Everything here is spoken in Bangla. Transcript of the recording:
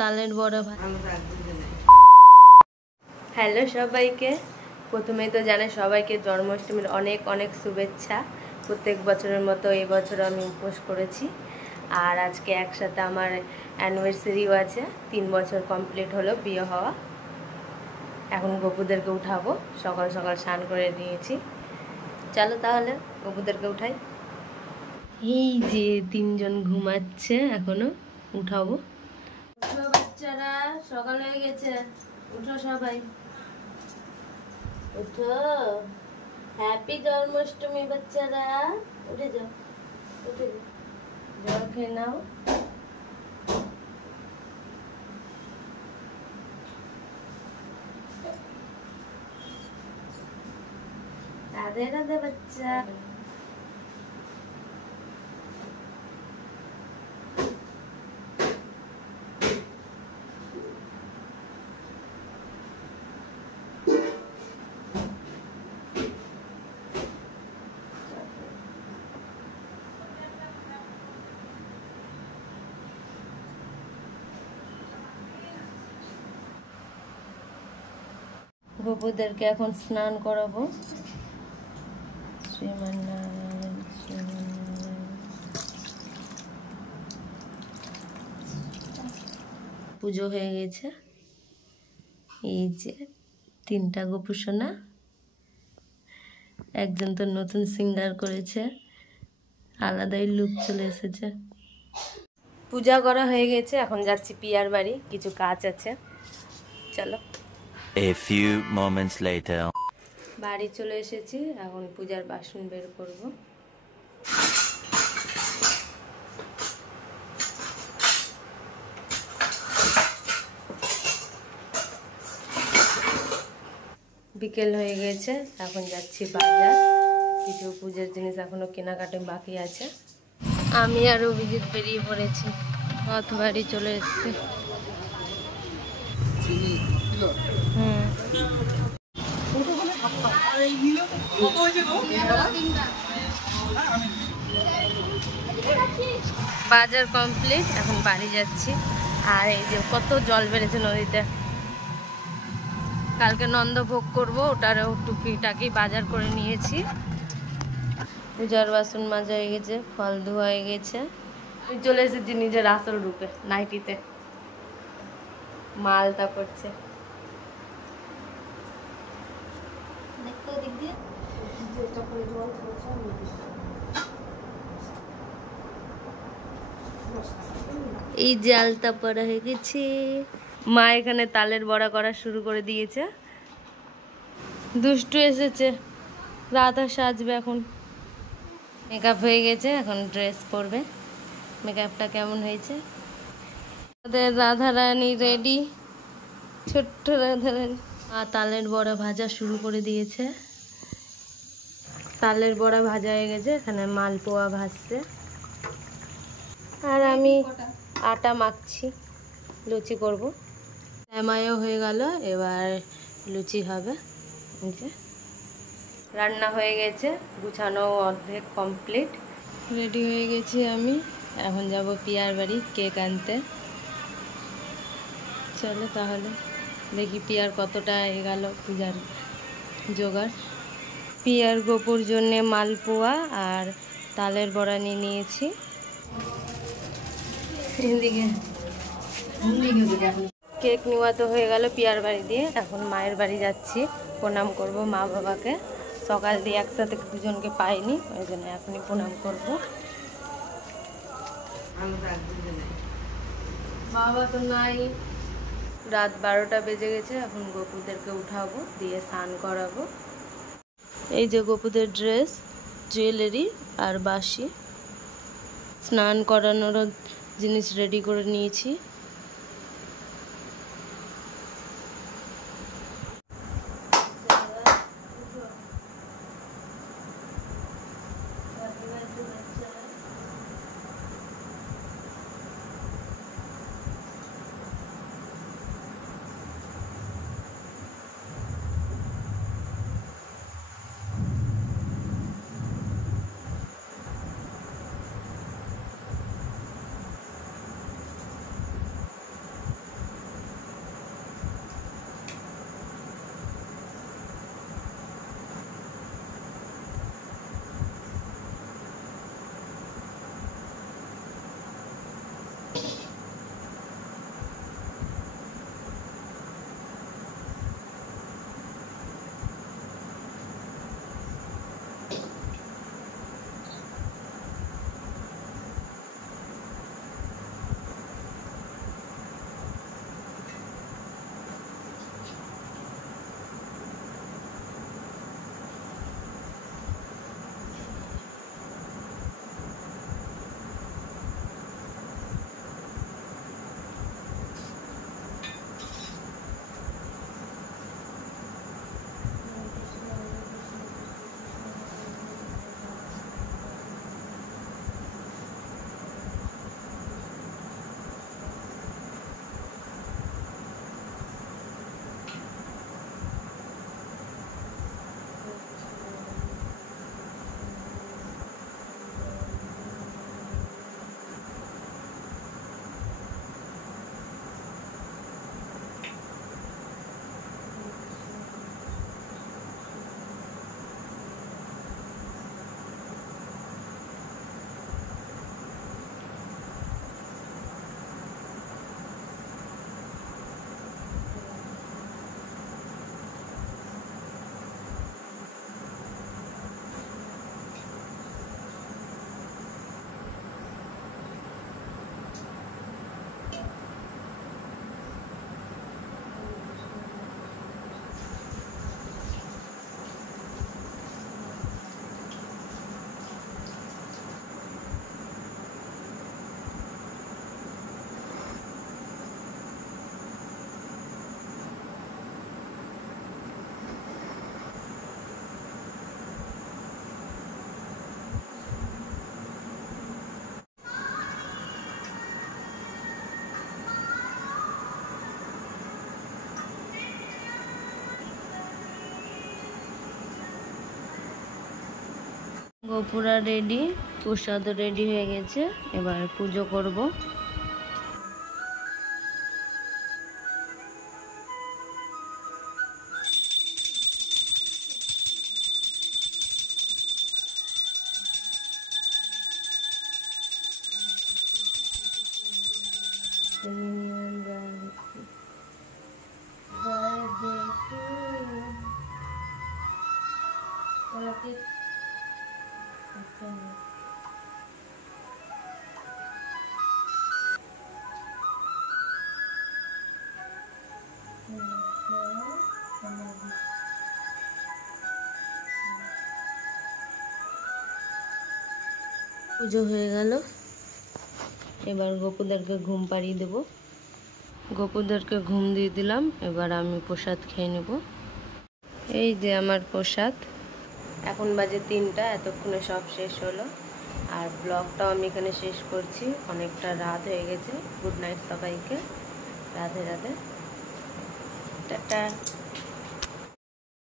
তালের বড়া ভাজা। হ্যালো সবাইকে, প্রথমেই তো জানাই সবাইকে জন্মাষ্টমীর অনেক অনেক শুভেচ্ছা। প্রত্যেক বছরের মতো এই বছর আমি উপোস করেছি, আর আজকে একসাথে আমার অ্যানিভার্সারিও আছে। 3 বছর কমপ্লিট হলো বিয়ে হওয়া। এখন গপুদেরকে উঠাবো, সকাল সকাল স্নান করে নিয়েছি। চলো তাহলে গপুদেরকে উঠাই। এই যে 3 জন ঘুমাচ্ছে, এখনো উঠাবো। উঠো বাচ্চারা, সকাল হয়ে গেছে, উঠো সবাই, উঠো। হ্যাপি জন্মাষ্টমী বাচ্চারা, উঠে যাও, উঠে যাও, জল খেয়ে নাও। রাধে রাধে বাচ্চা। গপুদেরকে এখন স্নান করাবো। শ্রীমন্নারায়ণ শ্রীমন্নারায়ণ। পুজো হয়ে গেছে। এই যে 3টা গপু সোনা, একজন তো নতুন সিঙ্গার করেছে, আলাদাই লুক চলে এসেছে। পূজা করা হয়ে গেছে, এখন যাচ্ছি পিয়ার বাড়ি, কিছু কাজ আছে, চলো। A few moments later. বাড়ি চলে এসেছি, এখন পূজার বাসন বের করব। বিকেল হয়ে গেছে, এখন যাচ্ছি বাজার। কিছু পূজার জিনিস এখনো কেনাকাটা বাকি আছে। আমি আর অভিজিৎ বেরিয়ে পড়েছি, রথ বাড়ি চলে এসেছি। বাজার কমপ্লিট, এখন বাড়ি যাচ্ছি। আর এই যে কত জল বেড়েছে নদীতে, কালকে নন্দভোগ করবো, ওটারও টুকিটাকি বাজার করে নিয়েছি। পূজার বাসন মাজা হয়ে গেছে, ফল ধোয়া হয়ে গেছে। চলে এসেছি নিজের আসল রূপে, নাইটিতে। মালতা করছে। এই যে আলতা পরা হয়ে গেছে। মা এখানে তালের বড়া করা শুরু করে দিয়েছে। দুষ্টু এসেছে, রাধা সাজবে এখন। মেকআপ হয়ে গেছে, এখন ড্রেস পরবে। মেকআপটা কেমন হয়েছে? আমাদের রাধারানী রেডি, ছোট্ট রাধারানী। আর তালের বড়া ভাজা শুরু করে দিয়েছে। তালের বড়া ভাজা হয়ে গেছে, এখানে মালপোয়া ভাজছে। আর আমি আটা মাখছি, লুচি করব। শ্যামাইও হয়ে গেল, এবার লুচি হবে। রান্না হয়ে গেছে, গুছানো অর্ধেক কমপ্লিট। রেডি হয়ে গেছি আমি, এখন যাব পিয়ার বাড়ি কেক আনতে। চলো তাহলে দেখি পিয়ার কতটা গেল পূজার জোগাড়। পিয়ার গোপুর জন্যে মালপোয়া আর তালের বড়া নিয়ে নিয়েছি। কেক নেওয়া তো হয়ে গেল পিয়ার বাড়ি দিয়ে, এখন মায়ের বাড়ি যাচ্ছি, প্রণাম করব মা বাবাকে। সকাল দিয়ে একসাথে দুজনকে পাইনি, ওই জন্য এখনই প্রণাম করব। বাবা তো নাই, রাত 12টা বেজে গেছে। এখন গপুদেরকে উঠাবো, দিয়ে স্নান করাবো। এই যে গপুদের ড্রেস, জুয়েলারি আর বাসি। স্নান করানোরও জিনিস রেডি করে নিয়েছি। গোপুরা রেডি, প্রসাদও রেডি হয়ে গেছে, এবার পুজো করব। পুজো হয়ে গেল, এবার গোপুদেরকে ঘুম পাড়িয়ে দেব। গোপুদেরকে ঘুম দিয়ে দিলাম, এবার আমি প্রসাদ খেয়ে নেব। এই যে আমার প্রসাদ। এখন বাজে 3টা, এতক্ষণে সব শেষ হলো। আর ব্লগটাও আমি এখানে শেষ করছি, অনেকটা রাত হয়ে গেছে। গুড নাইট সবাইকে, রাধে রাধে, টাটা।